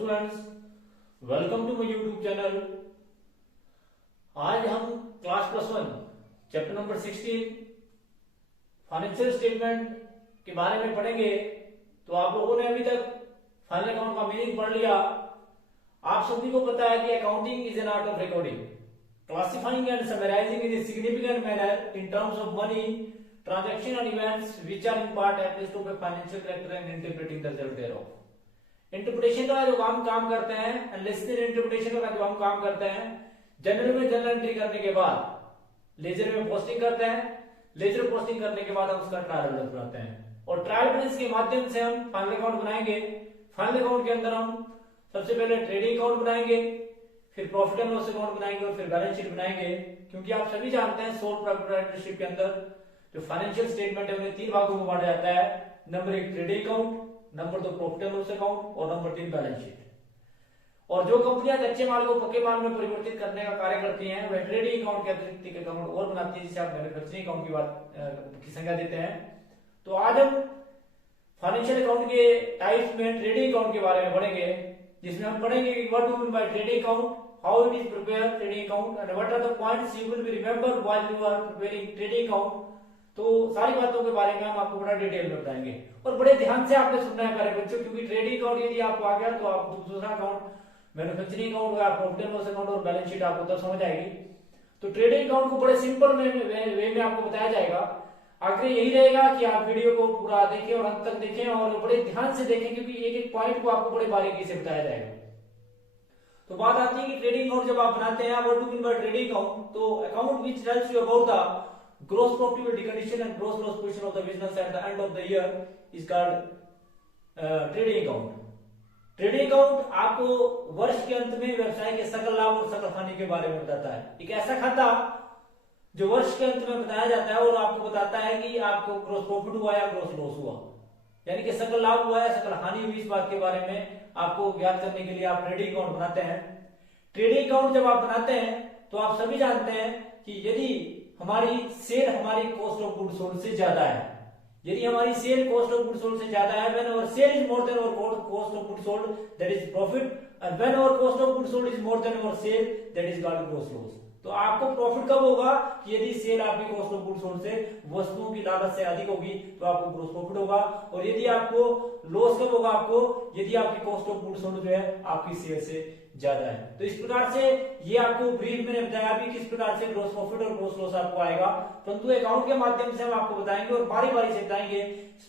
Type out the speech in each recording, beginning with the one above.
Students, welcome to my YouTube channel. आज हम class +1 chapter number 16 financial statement के बारे में पढ़ेंगे। तो आप लोगों ने अभी तक फाइनल अकाउंट का मीनिंग पढ़ लिया। आप सभी को पता है कि accounting is an art of recording, classifying and summarising in a significant manner in terms of money transaction and events which are in part applies to financial character and interpreting the result thereof। Interpretation का जो काम करते हैं, analysis interpretation का जो हम काम करते हैं, जनरल में जनरल एंट्री करने के बाद लेजर में पोस्टिंग करते हैं, लेजर पोस्टिंग करने के बाद हम उसका ट्रायल बैलेंस बनाते हैं और ट्रायल बैलेंस के माध्यम से हम फाइनल अकाउंट बनाएंगे। फाइनल अकाउंट के अंदर हम सबसे पहले ट्रेडिंग अकाउंट बनाएंगे, फिर प्रॉफिट एंड लॉस अकाउंट बनाएंगे और फिर बैलेंस शीट बनाएंगे। क्योंकि आप सभी जानते हैं सोल प्रोप्राइटरशिप के अंदर जो फाइनेंशियल स्टेटमेंट है उन्हें 3 भागों में बांटा जाता है। Number 1 trading account, number 2 profit and loss account और नंबर 3 बैलेंस शीट। और जो कंपनियां कच्चे माल को पक्के माल में परिवर्तित करने का कार्य करती हैं वह ट्रेडिंग अकाउंट के अतिरिक्त एक अकाउंट और बनाती है जिसे आप मैन्युफैक्चरिंग अकाउंट की बात की संज्ञा देते हैं। तो आज हम फाइनेंशियल अकाउंट के टाइप्स में ट्रेडिंग अकाउंट के बारे में पढ़ेंगे, जिसमें हम पढ़ेंगे कि what do mean by trading account, how it is prepared trading account and what are the points you will be remember while you are preparing trading account. तो सारी बातों के बारे में हम आपको बड़ा डिटेल में बताएंगे और बड़े ध्यान से आपने सुनना है प्यारे बच्चों, क्योंकि ट्रेडिंग अकाउंट यदि आपको आ गया तो आप दूसरा अकाउंट मैन्युफैक्चरिंग अकाउंट या प्रॉफिट एंड लॉस अकाउंट और बैलेंस शीट आपको तब समझ आएगी। तो ट्रेडिंग अकाउंट को बड़े सिंपल वे में आपको बताया जाएगा। आखिर यही रहेगा कि आप वीडियो को पूरा देखें और अंत तक देखें और बड़े ध्यान से देखें, क्योंकि एक एक पॉइंट को आपको बड़े बारीकी से बताया जाएगा। तो बात आती है कि ट्रेडिंग अकाउंट जब आप बनाते हैं, what do mean by trading account, तो account which tells you about the gross profitability condition and gross loss position of the business at the end of the year is called trading account। Trading account आपको वर्ष के अंत में व्यवसाय के सकल लाभ और सकल हानि के बारे में बताता है। एक ऐसा खाता जो वर्ष के अंत में बताया जाता है और आपको बताता है कि आपको ग्रोस प्रॉफिट हुआ या ग्रोस लॉस हुआ, यानी कि सकल लाभ हुआ या सकल हानि हुई, इस बात के बारे में आपको ज्ञात करने के लिए आप ट्रेडिंग अकाउंट बनाते हैं। ट्रेडिंग अकाउंट जब आप बनाते हैं तो आप सभी जानते हैं कि यदि हमारी सेल हमारी कॉस्ट ऑफ गुड्स सोल्ड से ज्यादा है, यदि हमारी sale cost of goods sold से ज्यादा है, when our sale is more than our cost of goods sold that is profit, and when our cost of goods sold is more than our sale that is called gross loss. तो आपको profit कब होगा कि यदि cell आपकी cost of goods sold से वस्तुओं की लागत से अधिक होगी तो आपको ग्रोस प्रॉफिट होगा, और यदि आपको लॉस कब होगा, आपको यदि आपकी कॉस्ट ऑफ गुड्स सोल्ड जो है आपकी सेल से ज्यादा है। तो इस प्रकार से ये आपको ब्रीफ मैंने बताया भी किस प्रकार से ग्रोस प्रॉफिट और ग्रोस लॉस आपको आएगा, परंतु अकाउंट के माध्यम से हम आपको बताएंगे और बारी बारी से बताएंगे।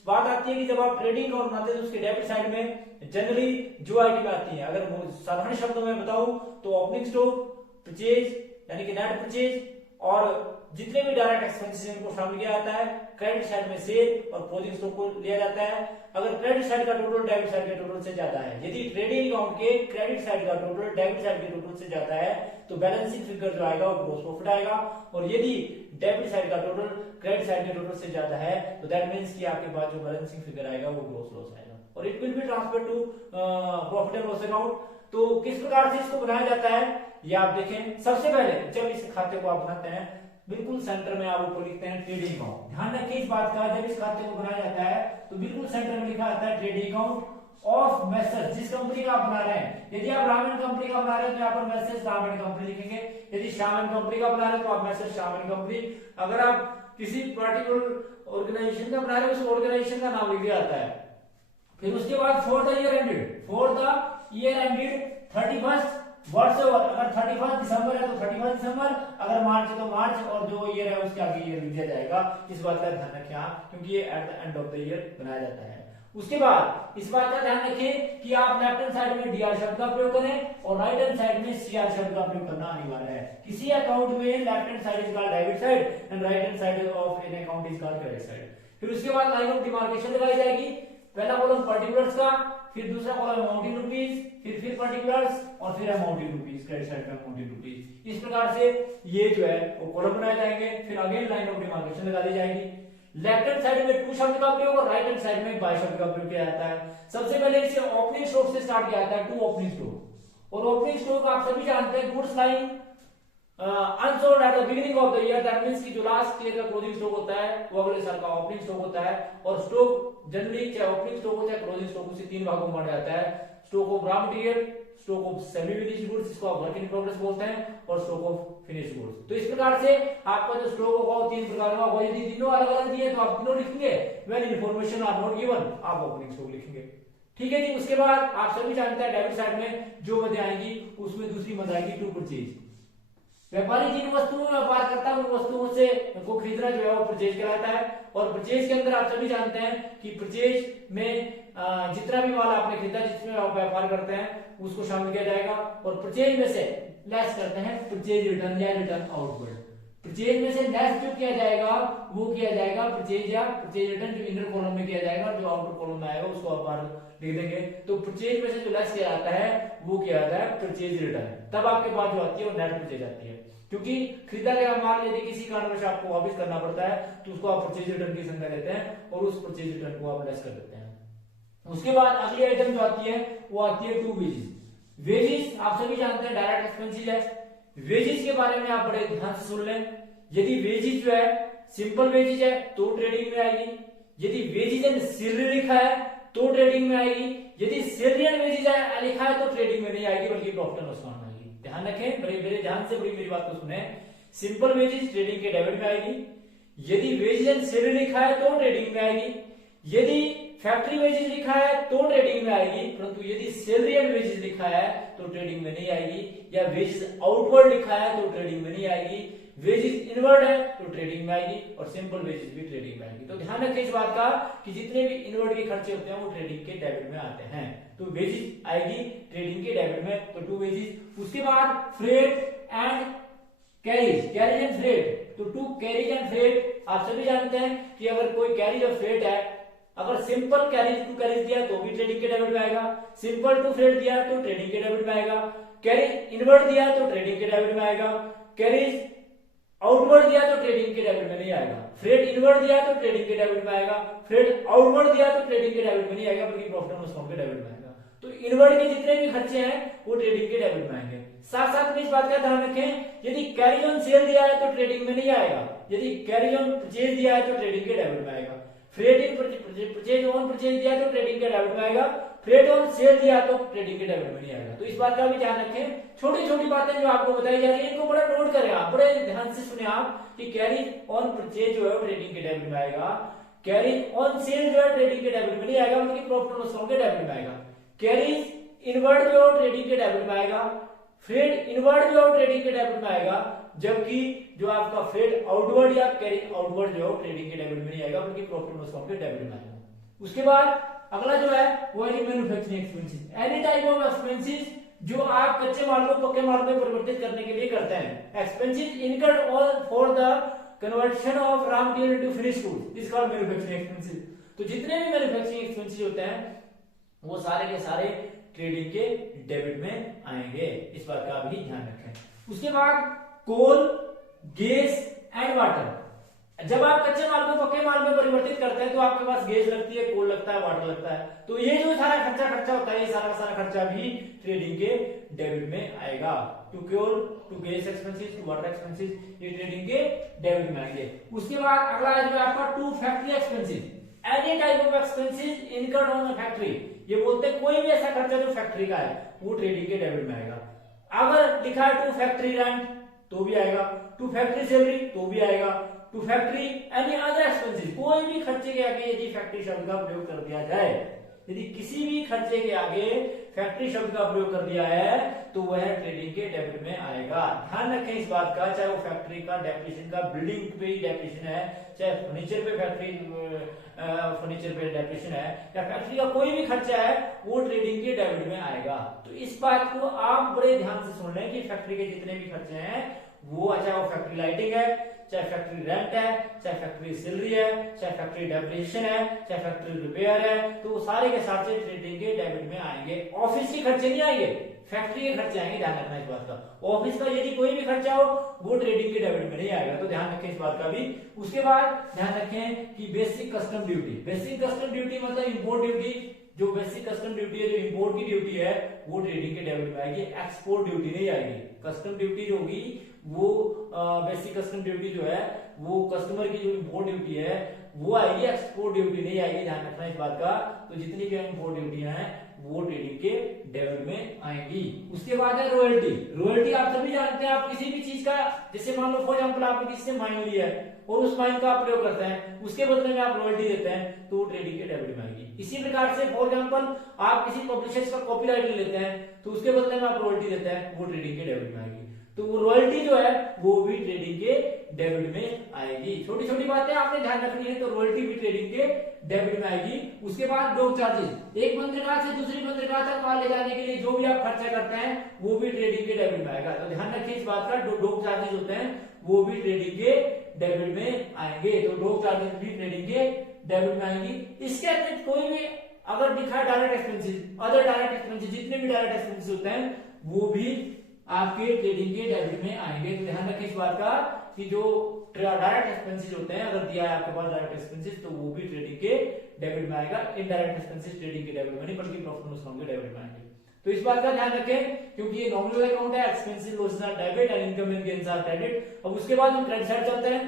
बात आती है कि जब आप ट्रेडिंग अकाउंट बनाते हैं तो उसके डेबिट साइड में जनरली जो आइटम आती है, अगर साधारण शब्दों में बताऊं तो ओपनिंग स्टॉक, परचेज यानी कि नेट परचेज और जितने भी डायरेक्ट एक्सपेंसेस इनको शामिल किया जाता है। क्रेडिट साइड में सेल और क्लोजिंग स्टॉक को लिया जाता है। अगर क्रेडिट साइड का टोटल डेबिट साइड के टोटल से ज्यादा है, यदि ट्रेडिंग अकाउंट के क्रेडिट साइड का टोटल डेबिट साइड के टोटल से ज्यादा है तो बैलेंसिंग फिगर जो आएगा वो ग्रोस प्रॉफिट आएगा, और यदि डेबिट साइड का टोटल क्रेडिट साइड के टोटल से ज्यादा है तो दैट मींस कि आपके पास जो बैलेंसिंग फिगर आएगा वो ग्रोस लॉस आएगा और it will be transfer to profit and loss account. तो किस प्रकार से इसको बनाया जाता है ये आप देखें। सबसे पहले जब इस खाते को आप बनाते हैं बिल्कुल सेंटर में आप ऊपर लिखते हैं ट्रेडिंग अकाउंट। ध्यान रखिए इस बात का, जब इस खाते को बनाया जाता है तो बिल्कुल सेंटर में लिखा आता है ट्रेडिंग अकाउंट ऑफ मैसेज, जिस कंपनी का आप बना रहे हैं। यदि आप रामन कंपनी का बना रहे हैं तो यहाँ पर मैसेज रामन कंपनी लिखेंगे, यदि श्यामन कंपनी का बना रहे हैं तो आप मैसेज श्यामन कंपनी। अगर आप किसी पर्टिकुलर ऑर्गेनाइजेशन का बना रहे हैं उस ऑर्गेनाइजेशन का नाम लिख दिया जाता है। फिर उसके बाद for the year ended, for the year ended 31 वर्ष, अगर 31 दिसंबर है तो 31 दिसंबर, अगर मार्च है तो मार्च, और जो ईयर है उसके आगे ईयर लिख दिया जाएगा। इस बात का ध्यान रखें आप, क्योंकि ये at the end of the year बनाया जाता है। उसके बाद इस बात का ध्यान रखें कि आप लेफ्ट हैंड साइड में डीआर शब्द का प्रयोग करें और राइट हैंड साइड में सीआर शब्द का प्रयोग करना अनिवार्य है। किसी अकाउंट में left hand side is called debit side and right hand side of an account is called credit side. फिर उसके बाद लाइन ऑफ डिमार्केशन लगाई जाएगी। पहला कॉलम पर्टिकुलर्स का, फिर दूसरा कॉलम अमाउंट इन रुपीज, फिर पर्टिकुलर्स और फिर amount in rupees, credit side में अमाउंट इन रुपीज। इस प्रकार से ये जो है वो कॉलम बनाए जाएंगे। फिर अगेन लाइन ऑफ डिमार्केशन लगा दी जाएगी। लेफ्ट हैंड साइड में टू शब्द का प्रयोग और राइट हैंड साइड में बाय शब्द का प्रयोग किया जाता है। सबसे पहले इसे ओपनिंग स्टॉक से स्टार्ट किया जाता है, टू ओपनिंग स्टॉक। और ओपनिंग स्टॉक आप सभी जानते हैं goods line unsold at the beginning of the year, that means कि जो लास्ट ईयर का क्लोजिंग स्टॉक होता है वो अगले साल का ओपनिंग स्टॉक होता है। और स्टॉक जनरली चाहे ओपनिंग स्टॉक हो चाहे क्लोजिंग स्टॉक, उसे 3 भागों में बांटा जाता है। Stock of raw material, stock of semi finished goods, इसको आप वर्क इन प्रोग्रेस बोलते हैं, और स्टॉक ऑफ फिनिश्ड गुड्स। तो इस प्रकार से आपका जो स्टॉक होगा तीन प्रकार का होगा। यदि तीनों अलग अलग दिए तो आप तीनों लिखेंगे, when information are not given आप ओपनिंग स्टॉक लिखेंगे। ठीक है जी। उसके बाद आप सभी जानते हैं डेबिट साइड में जो मद आएंगी उसमें दूसरी मद आएगी टू परचेज। व्यापारी जिन वस्तुओं में व्यापार करता है उन वस्तुओं से को खरीदना जो है वो परचेज कहलाता है। और परचेज के अंदर आप सभी जानते हैं कि परचेज में जितना भी माल आपने खरीदा जिसमें आप व्यापार करते हैं उसको शामिल किया जाएगा। और परचेज में से लेस करते हैं परचेज रिटर्न या रिटर्न आउटवर्ड। परचेज में से लेस जो किया जाएगा वो किया जाएगा परचेज या परचेज रिटर्न, जो इनर कॉलम में किया जाएगा और जो आउटर कॉलम में आएगा उसको आप बाहर लिख देंगे। तो परचेज में से जो लेस किया जाता है वो किया जाता है परचेज रिटर्न। तब आपके पास जो आती है वो नेट परचेज आती है, क्योंकि खरीदा गया माल यदि किसी कारणवश आपको वापस करना पड़ता है तो उसको आप परचेज रिटर्न की संख्या देते हैं और उस परचेज रिटर्न को आप लेस कर देते हैं। उसके बाद अगली आइटम जो आती है वो आती है टू वेजेस। वेजेस आप सभी जानते हैं डायरेक्ट एक्सपेंसेस है। वेजेस के बारे में आप बड़े ध्यान से सुन लें। यदि वेजेस जो है सिंपल वेजेस है तो ट्रेडिंग में आएगी। यदि वेजेस एंड सैलरी लिखा है तो ट्रेडिंग में आएगी। यदि सैलरी एंड वेजेस लिखा है तो ट्रेडिंग में नहीं आएगी बल्कि प्रॉफिट एंड लॉस में आएगी। ध्यान रखें, बड़े ध्यान से मेरी बात को सुने। सिंपल वेजेस ट्रेडिंग के डेबिट में आएगी। यदि वेजेस एंड सैलरी लिखा है तो ट्रेडिंग में आएगी। यदि फैक्ट्री वेजेस लिखा है तो ट्रेडिंग में आएगी, परंतु यदि सैलरी एंड वेजेस लिखा है तो ट्रेडिंग में नहीं आएगी। या वेजेस आउटवर्ड लिखा है तो ट्रेडिंग में नहीं आएगी। वेजेस इनवर्ड है तो ट्रेडिंग में आएगी और सिंपल वेजेस भी ट्रेडिंग में आएगी। तो ध्यान रखें इस बात का कि जितने भी इनवर्ड के खर्चे होते हैं वो ट्रेडिंग के डेबिट में आते हैं। तो वेजेस आएगी ट्रेडिंग के डेबिट में, तो टू वेजेस। उसके बाद freight and carriage and freight. तो टू कैरिज एंड फ्रेट आप सभी जानते हैं कि अगर कोई कैरिज और फ्रेट है, अगर सिंपल कैरिज टू कैरिज दिया तो भी ट्रेडिंग के डेबिट में आएगा, सिंपल टू फ्रेट दिया तो ट्रेडिंग के डेबिट में आएगा, कैरिज इनवर्ड दिया तो ट्रेडिंग के डेबिट में आएगा, कैरिज आउटवर्ड दिया तो ट्रेडिंग के डेबिट में नहीं आएगा, फ्रेट इनवर्ड दिया तो ट्रेडिंग के डेबिट में आएगा, फ्रेट आउटवर्ड दिया तो ट्रेडिंग के डेबिट में नहीं आएगा बल्कि प्रॉफिट एंड लॉस अकाउंट के डेबिट में आएगा। तो इनवर्ड के जितने भी खर्चे हैं वो ट्रेडिंग के डेबिट में आएंगे। साथ साथ में इस बात का ध्यान रखें, यदि कैरी ऑन सेल दिया है तो ट्रेडिंग में नहीं आएगा, यदि कैरी ऑन परचेज दिया है तो ट्रेडिंग के डेबिट में आएगा, freight in purchase on purchase दिया तो ट्रेडिंग के डेबिट में आएगा, फ्रेट ऑन सेल दिया तो ट्रेडिंग के डेबिट में नहीं आएगा। तो इस बात का भी ध्यान रखें। छोटी छोटी बातें जो आपको बताई जा रही है इनको बड़ा नोट करें आप, बड़े ध्यान से सुने आप कि कैरी ऑन परचेज जो है ट्रेडिंग के डेबिट में आएगा, कैरी ऑन सेल जो है ट्रेडिंग के डेबिट में नहीं आएगा बल्कि प्रॉफिट एंड लॉस अकाउंट के डेबिट में आएगा, कैरीज इनवर्ड जो ट्रेडिंग के डेबिट में आएगा, फ्रेट इनवर्ड जो ट्रेडिंग के डेबिट में आएगा, जबकि जो आपका फ्रेट आउटवर्ड या कैरी आउटवर्ड जो ट्रेडिंग के डेबिट में नहीं आएगा बल्कि प्रॉफिट एंड लॉस अकाउंट के डेबिट में आएगा। उसके बाद अगला जो है वो है manufacturing expenses. Any type of expenses जो आप कच्चे माल को पक्के माल में परिवर्तित करने के लिए करते हैं। Expenses incurred for the conversion of raw material into finished goods is called manufacturing expenses. तो जितने भी मैन्युफैक्चरिंग एक्सपेंसेस होते हैं वो सारे के सारे ट्रेडिंग के डेबिट में आएंगे, इस बात का भी ध्यान रखें। उसके बाद कोल, गैस एंड वाटर। जब आप कच्चे माल को पक्के माल में परिवर्तित करते हैं तो आपके पास गैस लगती है, कोल लगता है, वाटर लगता है। तो ये जो सारा खर्चा होता है ये सारा खर्चा भी ट्रेडिंग के डेबिट में आएगा। To coal, to gas expenses, to water expenses ये ट्रेडिंग के डेबिट में आएंगे। उसके बाद अगला जो है आपका to factory expenses. Any type of expenses incurred on factory, ये बोलते हैं कोई भी ऐसा खर्चा जो फैक्ट्री का है वो ट्रेडिंग के डेबिट में आएगा। अगर लिखा है टू फैक्ट्री रेंट तो भी आएगा, टू फैक्ट्री सैलरी तो भी आएगा, to factory any other expenses. कोई भी खर्चे के आगे यदि फैक्ट्री शब्द का प्रयोग कर दिया जाए, यदि किसी भी खर्चे के आगे फैक्ट्री शब्द का प्रयोग कर दिया है तो वह ट्रेडिंग के डेबिट में आएगा। ध्यान रखें इस बात का, चाहे वो फैक्ट्री का डेप्रिसिएशन का बिल्डिंग पे ही डेप्रिसिएशन है, चाहे फर्नीचर पे फर्नीचर पे डेप्रिसिएशन है, या फैक्ट्री का कोई भी खर्चा है वो ट्रेडिंग के डेबिट में आएगा। तो इस बात को आप बड़े ध्यान से सुन लें कि फैक्ट्री के जितने भी खर्चे हैं वो, चाहे वो फैक्ट्री लाइटिंग है, चाहे फैक्ट्री रेंट है, चाहे फैक्ट्री सैलरी है, चाहे फैक्ट्री डेप्रिसिएशन है, चाहे फैक्ट्री रिपेयर है, तो सारे के साथ से ट्रेडिंग के डेबिट में आएंगे। ऑफिस के खर्चे नहीं आएंगे, फैक्ट्री के खर्चे आएंगे, ध्यान रखना इस बात का। ऑफिस का यदि कोई भी खर्चा हो वो ट्रेडिंग के डेबिट में नहीं आएगा, तो ध्यान रखें इस बात का भी। उसके बाद ध्यान रखें कि basic custom duty. Basic custom duty मतलब इंपोर्ट ड्यूटी। जो बेसिक कस्टम ड्यूटी है, जो इंपोर्ट की ड्यूटी है वो ट्रेडिंग के डेबिट में आएगी, एक्सपोर्ट ड्यूटी नहीं आएगी। कस्टम ड्यूटी जो होगी वो बेसिक कस्टम ड्यूटी जो है वो कस्टमर की जो इंपोर्ट ड्यूटी है वो आएगी, एक्सपोर्ट ड्यूटी नहीं आएगी, ध्यान रखना इस बात का। तो जितनी भी इंपोर्ट ड्यूटियां हैं वो ट्रेडिंग के डेबिट में आएंगी। उसके बाद है रॉयल्टी। रॉयल्टी आप सभी जानते हैं, आप किसी भी चीज का, जैसे मान लो फॉर एग्जांपल आपने किसी से माइन लिया है और उस माइन का आप प्रयोग करते हैं, उसके बदले में आप रॉयल्टी देते हैं, तो वो ट्रेडिंग के डेबिट में आएगी। इसी प्रकार से फॉर एग्जांपल आप किसी पब्लिशर्स का कॉपीराइट लेते हैं, तो उसके बदले में आप रॉयल्टी देते हैं, वो ट्रेडिंग के डेबिट में आएगी। तो वो रॉयल्टी जो है वो भी ट्रेडिंग के डेबिट में आएगी। छोटी छोटी बातें आपने ध्यान रखनी है। तो रॉयल्टी भी ट्रेडिंग के डेबिट में आएगी। उसके बाद डॉक चार्जेस, एक बंदरगाह से दूसरी बंदरगाह तक माल ले जाने के लिए जो भी आप खर्चा करते हैं वो भी ट्रेडिंग के डेबिट में आएगा। तो ध्यान रखिए इस बात का, डॉक चार्जेस होते हैं वो भी ट्रेडिंग के डेबिट में आएंगे। तो डॉक चार्जेस भी ट्रेडिंग के डेबिट में आएंगी। इसके अतिरिक्त कोई भी अगर दिखा है direct expenses, other direct expenses, जितने भी डायरेक्ट एक्सपेंसेस होते हैं वो भी आपके ट्रेडिंग के डेबिट में आएंगे। तो ध्यान रखिए इस बात का कि जो डायरेक्ट एक्सपेंसेस होते हैं, अगर दिया है आपके पास डायरेक्ट एक्सपेंसेस, तो वो भी ट्रेडिंग के डेबिट में आएगा। इनडायरेक्ट एक्सपेंसेस ट्रेडिंग के डेबिट में नहीं बल्कि प्रॉफिट एंड लॉस अकाउंट के डेबिट में आएंगे। तो इस बात का ध्यान रखें, क्योंकि ये नॉमिनल अकाउंट है, expenses losses are debit and income and gains are credit. अब उसके बाद हम क्रेडिट साइड चलते हैं।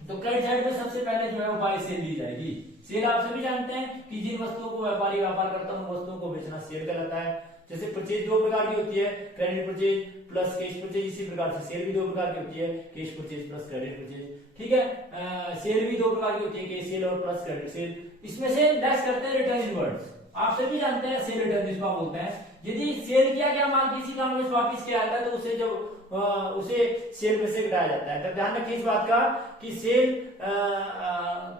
तो क्रेडिट साइड में सबसे पहले जो है वो बाय सेल ली जाएगी। सेल आप सभी जानते हैं कि जिन वस्तुओं को व्यापारी व्यापार करता है उन वस्तुओं को बेचना सेल कहलाता है। जैसे परचेज दो प्रकार की होती है, credit purchase plus cash purchase. इसी प्रकार से सेल भी दो प्रकार की होती है, cash purchase plus credit purchase. ठीक है, सेल भी दो प्रकार की होती है, कैश सेल और प्लस क्रेडिट सेल। इसमें से नेक्स्ट करते हैं रिटर्न इनवर्ड्स। आप सभी जानते हैं सेल रिटर्न जिसको आप बोलते हैं। यदि सेल किया गया माल किसी काम में वापस किया जाता है तो उसे जब उसे सेल में से घटाया जाता है। तो ध्यान रखिए इस बात का कि सेल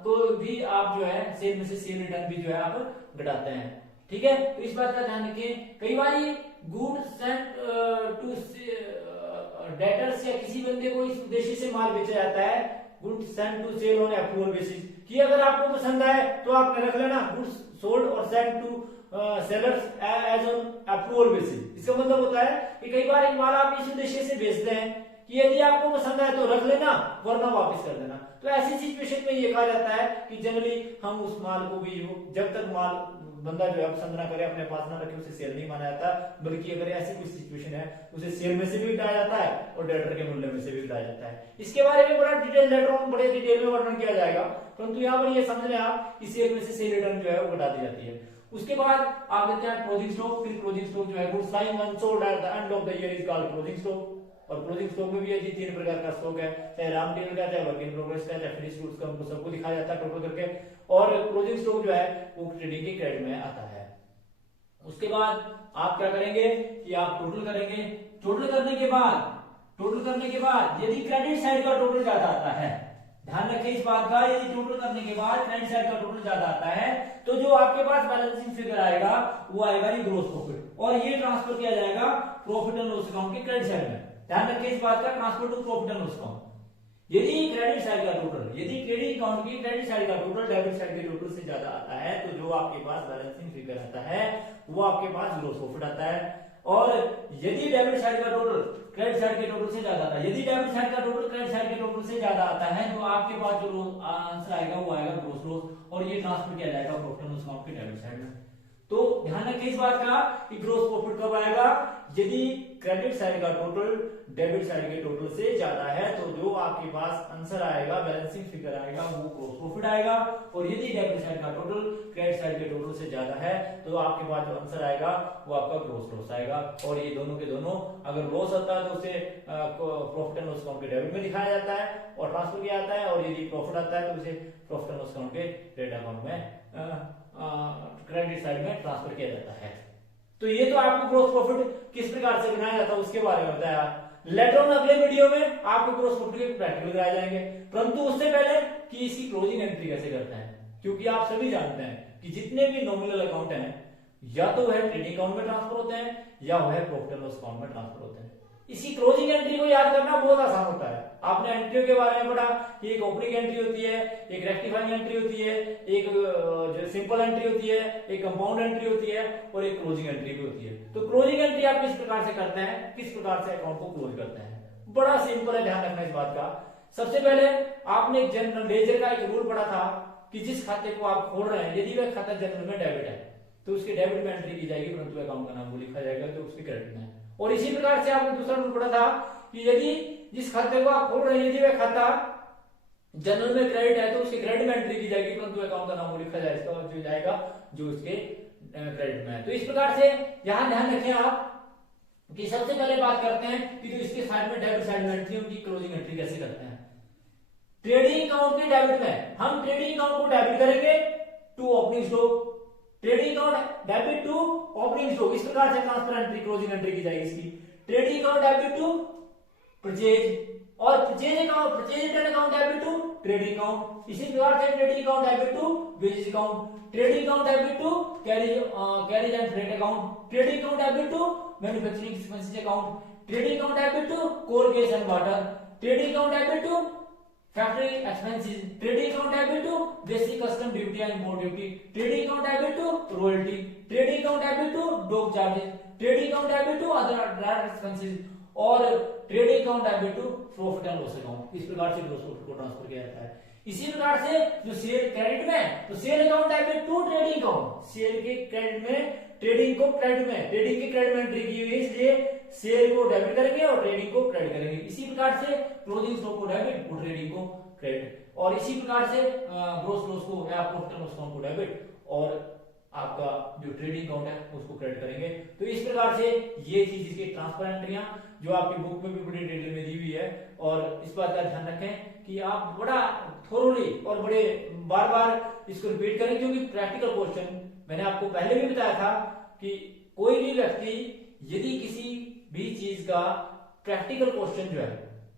को भी आप जो है सेल में से सेल रिटर्न भी जो है आप घटाते हैं। ठीक है, तो इस बात का ध्यान रखिए। कई बार गुड्स सेंट टू डेटर्स या किसी बंदे को इस उद्देश्य से माल बेचा जाता है, goods sent to sale on approval basis, कि अगर आपको पसंद आए तो आप रख लेना गुड्स सोल्ड और sent to sellers as on approval basis. इसका मतलब होता है कि कई बार एक माल आप इस उद्देश्य से बेचते हैं कि यदि आपको पसंद आए तो रख लेना वरना वापस कर देना। तो ऐसी सिचुएशन में ये कहा जाता है कि जनरली हम उस माल को भी जब तक माल बंदा जो है पसंद ना करे, अपने पास ना रखे, उसे सेल नहीं माना जाता, बल्कि अगर ऐसी कोई सिचुएशन है उसे सेल में से भी घटाया जाता है और डेटर के मूल्य में से भी घटाया जाता है। इसके बारे में बड़ा डिटेल लेटर ऑन बड़े डिटेल में वर्णन किया जाएगा, परंतु यहाँ पर ये समझ लें आप कि सेल में से सेल रिटर्न जो है वो घटा दी जाती है। उसके बाद आप लेते हैं क्लोजिंग स्टॉक। फिर क्लोजिंग स्टॉक जो है goods lying unsold at the end of the year is called closing stock. और क्लोजिंग स्टॉक में भी ये तीन प्रकार का स्टॉक है, चाहे रॉ मटेरियल का, चाहे वर्क इन प्रोग्रेस का, चाहे फिनिश गुड्स का, उनको सबको दिखाया जाता है टोटल करके। और क्लोजिंग स्टॉक जो है वो ट्रेडिंग के क्रेडिट में आता है। उसके बाद आप क्या करेंगे कि आप टोटल करेंगे। टोटल करने के बाद यदि क्रेडिट साइड का टोटल ज्यादा आता है, ध्यान रखें इस बात का, यदि टोटल करने के बाद क्रेडिट साइड का टोटल ज्यादा आता है तो जो आपके पास बैलेंसिंग फिगर आएगा वो आएगा ये ग्रॉस प्रॉफिट, और ये ट्रांसफर किया जाएगा प्रॉफिट एंड लॉस अकाउंट के क्रेडिट साइड में। ध्यान रखें इस बात का, transfer to profit and loss account. यदि क्रेडिट साइड का टोटल, यदि क्रेडिट अकाउंट की क्रेडिट साइड का टोटल डेबिट साइड के टोटल से ज्यादा आता है तो जो आपके पास बैलेंसिंग फिगर आता है वो आपके पास ग्रॉस प्रॉफिट आता है। और यदि डेबिट साइड का टोटल क्रेडिट साइड के टोटल से ज्यादा आता है, यदि डेबिट साइड का टोटल क्रेडिट साइड के टोटल से ज्यादा आता है तो आपके पास जो आंसर आएगा वो आएगा ग्रॉस लॉस, और ये ट्रांसफर किया जाएगा प्रॉफिट एंड लॉस अकाउंट के डेबिट साइड में। तो ध्यान रखिए इस बात का कि ग्रॉस प्रॉफिट कब आएगा, यदि क्रेडिट साइड का टोटल डेबिट साइड के टोटल से ज्यादा है तो जो आपके पास आंसर आएगा, बैलेंसिंग फिगर आएगा, वो ग्रॉस प्रॉफिट आएगा। और यदि डेबिट साइड का टोटल क्रेडिट साइड के टोटल से ज्यादा है तो आपके पास जो आंसर आएगा वो आपका ग्रॉस लॉस आएगा। और ये दोनों के दोनों, अगर लॉस आता है तो उसे प्रॉफिट एंड लॉस अकाउंट के डेबिट में दिखाया जाता है और ट्रांसफर किया जाता है, और यदि प्रॉफिट आता है तो उसे प्रॉफिट एंड लॉस अकाउंट के क्रेडिट अकाउंट में क्रेडिट साइड में ट्रांसफर किया जाता है। तो ये तो आपको ग्रॉस प्रॉफिट किस प्रकार से बनाया जाता है उसके बारे में बताया। लेटर ऑन अगले वीडियो में आपको ग्रॉस प्रॉफिट के प्रैक्टिकल कराए जाएंगे, परंतु उससे पहले कि इसकी क्लोजिंग एंट्री कैसे करते हैं, क्योंकि आप सभी जानते हैं कि जितने भी नॉमिनल अकाउंट हैं या तो वह ट्रेडिंग अकाउंट में ट्रांसफर होते हैं या वह प्रॉफिट एंड लॉस अकाउंट में ट्रांसफर होते हैं। इसी क्लोजिंग एंट्री को याद करना बहुत आसान होता है। आपने एंट्रियों के बारे में पढ़ा कि एक ओपनिंग एंट्री होती है, एक रेक्टिफाइंग एंट्री होती है, एक जो सिंपल एंट्री होती है, एक कंपाउंड एंट्री होती है और एक क्लोजिंग एंट्री भी होती है। तो क्लोजिंग एंट्री आप किस प्रकार से करते हैं, किस प्रकार से अकाउंट को क्लोज करते हैं, बड़ा सिंपल है, ध्यान रखना इस बात का। सबसे पहले आपने एक जनरल लेजर का एक रूल पढ़ा था कि जिस खाते को आप खोल रहे हैं यदि वह खाता जनरल में डेबिट है तो उसके डेबिट में एंट्री की जाएगी, परंतु अकाउंट का नाम वो लिखा जाएगा तो उसके क्रेडिट में है। और इसी प्रकार से आपने दूसरा रूल पढ़ा था कि यदि जिस खाते को आप खोल रहे हैं यदि वह खाता जनरल में क्रेडिट है तो उसके क्रेडिट में एंट्री की जाएगी, परंतु अकाउंट का नाम वो लिखा जाएगा जो उसके क्रेडिट में है। तो इस प्रकार से यहां ध्यान रखें आप कि सबसे पहले बात करते हैं कि जो इसके साइड में डेबिट साइड में एंट्री उनकी क्लोजिंग एंट्री कैसे करते हैं। ट्रेडिंग अकाउंट के डेबिट में हम ट्रेडिंग अकाउंट को डेबिट करेंगे to opening stock, trading account debit to opening stock, इस प्रकार से ट्रांसफर एंट्री क्लोजिंग एंट्री की जाएगी इसकी। Trading account debit to purchase और purchase return account debit to trading account, इसी प्रकार से trading account debit to wages account, trading account debit to carriage and freight account, trading account debit to manufacturing expenses account, trading account debit to coal gas and water, trading account debit to factory expenses, trading account debit to basic custom duty and import duty, trading account debit to royalty, trading account debit to dock charges, trading account debit to other direct expenses और trading account debit to profit and loss account. इस प्रकार से gross profit को transfer किया जाता है। इसी प्रकार से जो सेल क्रेडिट में तो sale account debit to trading account, sale के क्रेडिट में ट्रेडिंग को क्रेडिट में, ट्रेडिंग की क्रेडिट में एंट्री की हुई है इसलिए सेल को डेबिट करेंगे और ट्रेडिंग को क्रेडिट करेंगे। इसी प्रकार से क्लोजिंग स्टॉक को डेबिट और ट्रेडिंग को क्रेडिट, और इसी प्रकार से ग्रॉस लॉस को या प्रॉफिट एंड लॉस अकाउंट को डेबिट और आपका जो ट्रेडिंग अकाउंट है उसको क्रेडिट करेंगे। तो इस प्रकार से ये चीज इसकी ट्रांसफर एंट्रियां जो आपकी बुक में भी बड़ी डिटेल में दी हुई है, और इस बात का ध्यान रखें कि आप बड़ा थोरोली और बड़े बार बार इसको रिपीट करें, क्योंकि प्रैक्टिकल क्वेश्चन मैंने आपको पहले भी बताया था कि कोई भी व्यक्ति यदि किसी भी चीज का प्रैक्टिकल क्वेश्चन जो है,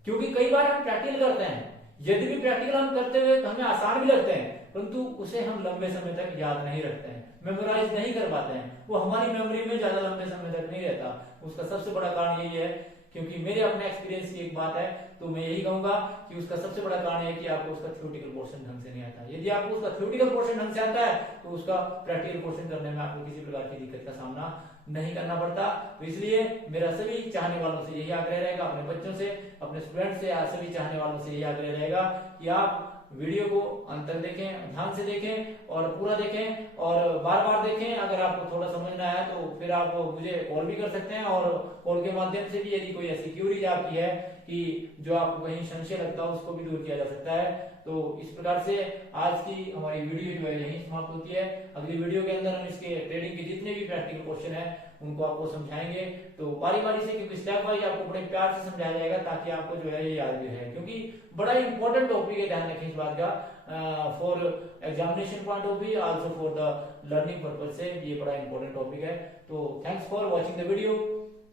क्योंकि कई बार हम प्रैक्टिकल करते हैं, यदि भी प्रैक्टिकल हम करते हुए तो हमें आसान भी लगते हैं, परंतु उसे हम लंबे समय तक याद नहीं रखते हैं, मेमोराइज नहीं कर पाते हैं, वो हमारी मेमोरी में ज्यादा लंबे समय तक नहीं रहता। उसका सबसे बड़ा कारण यही है, क्योंकि मेरे अपने एक्सपीरियंस की एक बात है, तो मैं यही कहूंगा कि उसका सबसे बड़ा कारण है कि आपको उसका थ्योरेटिकल पोर्शन ढंग से नहीं आता। यदि आपको उसका थ्योरेटिकल पोर्शन ढंग से आता है तो उसका प्रैक्टिकल पोर्शन करने में आपको किसी प्रकार की दिक्कत का सामना नहीं करना पड़ता। तो इसलिए मेरा सभी चाहने वालों से यही आग्रह रहेगा, अपने बच्चों से, अपने स्टूडेंट से, सभी चाहने वालों से यही आग्रह रहेगा कि आप वीडियो को अंत तक देखें, ध्यान से देखें और पूरा देखें और बार बार देखें। अगर आपको थोड़ा समझ ना आया तो फिर आप मुझे कॉल भी कर सकते हैं, और कॉल के माध्यम से भी यदि कोई ऐसी क्यूरीज आपकी है कि जो आपको कहीं संशय लगता है उसको भी दूर किया जा सकता है। तो इस प्रकार से आज की हमारी वीडियो जो है यही समाप्त होती है। अगली वीडियो के अंदर हम इसके ट्रेडिंग के जितने भी प्रैक्टिकल क्वेश्चन है उनको आपको समझाएंगे, तो बारी बारी से, क्योंकि स्टेप वाइज आपको बड़े प्यार से समझाया जाएगा ताकि आपको जो है ये याद भी है, क्योंकि बड़ा इंपॉर्टेंट टॉपिक है, ध्यान रखें इस बात का, for examination point of view, also for the learning purpose से ये बड़ा इंपॉर्टेंट टॉपिक है। तो thanks for watching the video,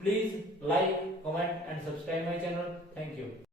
please like, comment and subscribe my channel. Thank you.